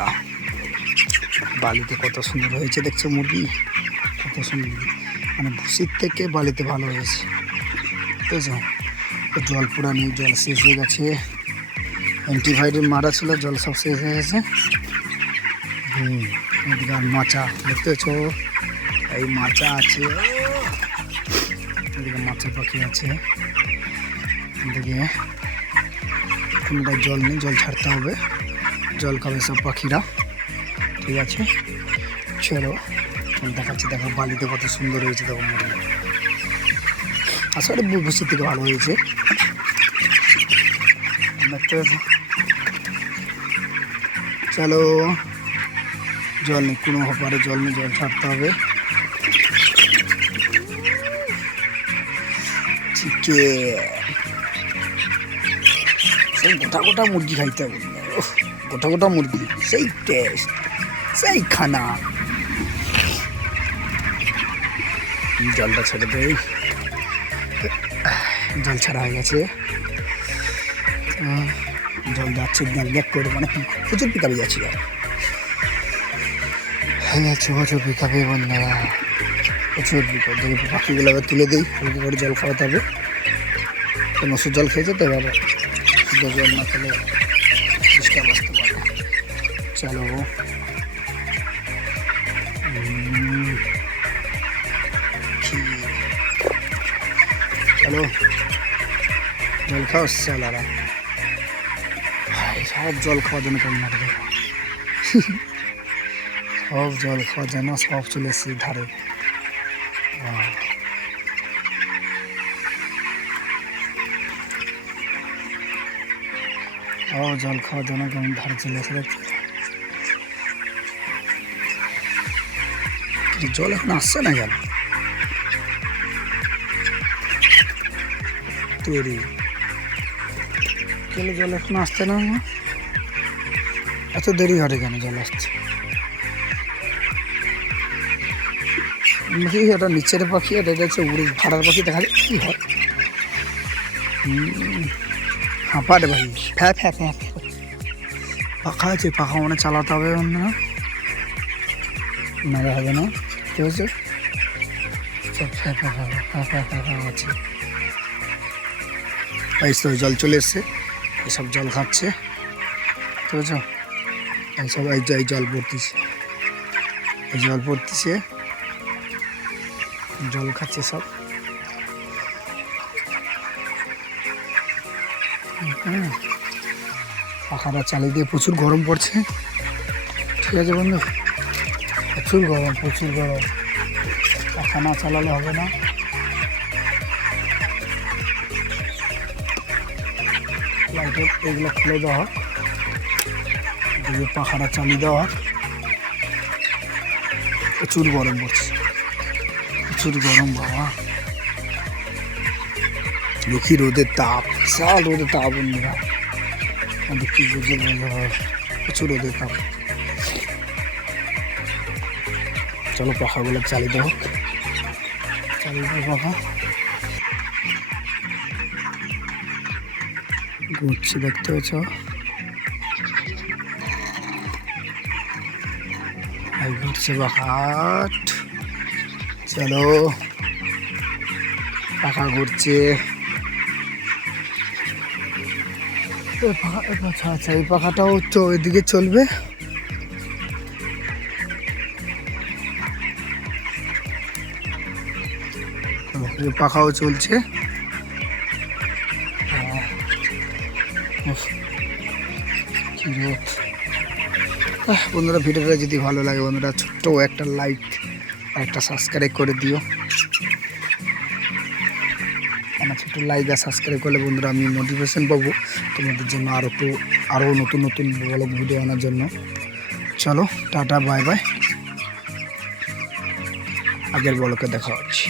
বন্ধুরা বালিতে কত সুন্দর হয়েছে দেখছ মুরগি? কত সুন্দর। মানে ভুসির থেকে বালিতে ভালো হয়েছে। বুঝেছ জল পুরা নেই জল শেষ হয়ে গেছে। অ্যান্টিবায়োটিক মারা ছিল, জল সব শেষ হয়ে গেছে। হুম, এদিকে আর মাচা, দেখতে পাচ্ছ? এই মাচা আছে। এদিকে মাচা পাখি আছে। এদিকে কোনোটা জল নেই, জল ছাড়তে হবে। জল খাবে সব পাখিরা। ঠিক আছে? চলো দেখাচ্ছি, দেখো বালিতে কত সুন্দর হয়েছে, দেখো মুরগি আসলে ভুসির থেকে ভালো হয়েছে। চলো, জল নেই কোনো হপারে জল নেই জল ছাড়তে হবে। গোটা গোটা মুরগি খাইতে হবে। গোটা গোটা মুরগি। সেই টেস্ট সেই খানা জলটা ছেড়ে দেই। জল ছাড়া হয়ে গেছে। জল যাচ্ছে দেখ দেখ করে মানে প্রচুর পিকাপে যাচ্ছি আর হয়ে যাচ্ছে প্রচুর পিকাপে বন্ধুরা। প্রচুর পিকাপ দেখি পাখিগুলো এবার তুলে দিই। হালকা করে জল খাওয়াতে হবে? মসুর জল খেয়েছে তো এবার? জল না খেলে চলো। চলো। জল খাও সালারা সব জল খাওয়ার জন্য কেমন মাঠে সব জল খাওয়ার জন্য সব চলে এসেছে ধারে। ও জল খাওয়ার জন্য কেমন ধারে চলে এসে দেখছি জল এখন আসছে না কেন? তৈরি। কেন জল এখন আসছে না? এত দেরি হবে কেন জল আসছে? ওটা নিচের পাখি আর এটা হচ্ছে উড়ে ভাড়ার পাখি, দেখা যায় কী হয়। হাঁপারে ভাই ফ্যা ফ্যা ফ্যা। পাখা আছে, পাখা মানে চালাতে হবে না হবে না। ঠিক আছে জল চলে এসছে এসব জল খাচ্ছে আছে এইসব এই জল পড়তেছে এই জল পড়তেছে জল খাচ্ছে সব। পাখাটা চালিয়ে দিয়ে প্রচুর গরম পড়ছে। ঠিক আছে বন্ধু। প্রচুর গরম প্রচুর গরম। পাখা না চালালে হবে না। লাইটের এগুলো খুলে দেওয়া হোক। দিয়ে পাখাটা চালিয়ে দেওয়া হোক। প্রচুর গরম পড়ছে। প্রচুর গরম বাবা। দেখি রোদের তাপ। বিশাল রোদের তাপ আমাদের কি বুঝে প্রচুর রোদের তাপ। চলো পাখাগুলো চালিয়ে হোক চালিয়ে দেবো পাখা। ঘুরছি, দেখতে এই ঘুরছে বাহাট চলো। পাখা ঘুরছে। আচ্ছা এই পাখাটাও তো ওইদিকে চলবে। পাখাও চলছে। বন্ধুরা, ভিডিওটা যদি ভালো লাগে বন্ধুরা, ছোট্ট একটা লাইক আর একটা সাবস্ক্রাইব করে দিও। আমার ছোট্ট লাইক আর সাবস্ক্রাইব করলে বন্ধুরা, আমি মোটিভেশন পাবো তোমাদের জন্য আরও একটু আরও নতুন নতুন ব্লগ ভিডিও আনার জন্য। চলো, টাটা বাই বাই আগের বলকে দেখা হচ্ছে।